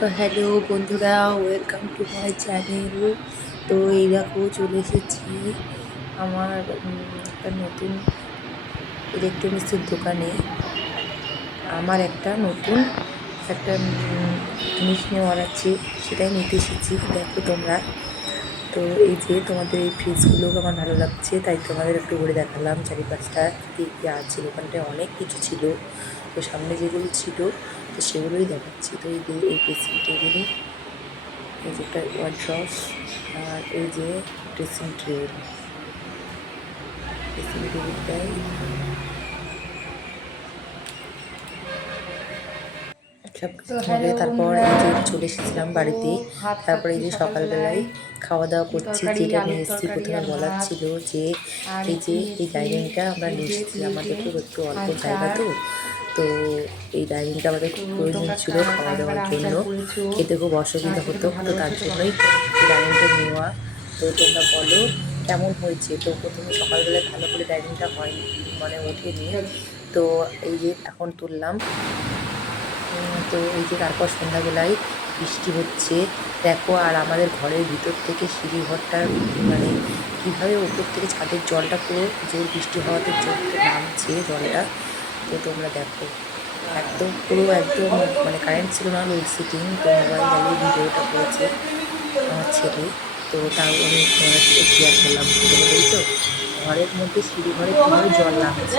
তো হ্যালো বন্ধুরা welcome to my channel তো এই দেখো চলে এসেছি আমার একটা নতুন ইলেকট্রনিক্সের দোকানে। আমার একটা নতুন, একটা জিনিস নেওয়ার আছে, সেটাই নিতে এসেছি। দেখো তোমরা। তো এই যে তোমাদের এই ফ্রিজগুলো আমার ভালো লাগছে, তাই তোমাদের একটু ঘুরে দেখালাম। চারিপাশটা কী কী আছে, দোকানটায় অনেক কিছু ছিল। তো সামনে যেগুলো ছিল, তো সেগুলোই দেখাচ্ছি। তো এই যে এই ড্রেসিং টেবিল এই যে একটা ওয়ার্ড্রপ আর এই যে ড্রেসিং ট্রে ড্রেসিং টেবিলটাই সব কিছু হবে। তারপর এই যে চলে এসেছিলাম বাড়িতে তারপরে এই যে সকালবেলায় খাওয়া দাওয়া করছি যেটা নিয়ে এসেছি প্রথমে বলার ছিল যে এই যে এই ডাইনিংটা আমরা নিয়ে এসেছি আমাদের খুব একটু অল্প জায়গা তো। তো এই ডাইনিংটা আমাদের খুব প্রয়োজন ছিল খাওয়া দাওয়ার জন্য। খেতে খুব অসুবিধা হতো তো তার জন্যই এই ডাইনিংটা নেওয়া। তো তোমরা বলো কেমন হয়েছে? তো প্রথমে সকালবেলায় ভালো করে ডাইনিংটা হয় মানে ওঠেনি। তো এই যে এখন তুললাম। তো এই যে তারপর সন্ধ্যাবেলায় বৃষ্টি হচ্ছে, দেখো আর আমাদের ঘরের ভিতর থেকে সিঁড়ি ঘরটা মানে কীভাবে ওপর থেকে ছাদের জলটা পুরো জোর বৃষ্টি হওয়াতে জোর নামছে জলটা, তো তোমরা দেখো। একদম পুরো একদম মানে কারেন্ট ছিল না লোডশেডিং তো মোবাইল জ্বালিয়ে ভিডিওটা করেছে আমার ছেলে, তো তাও আমি তোমার শেয়ার করলাম। তো, ঘরের মধ্যে সিঁড়ি ঘরে জল নামছে?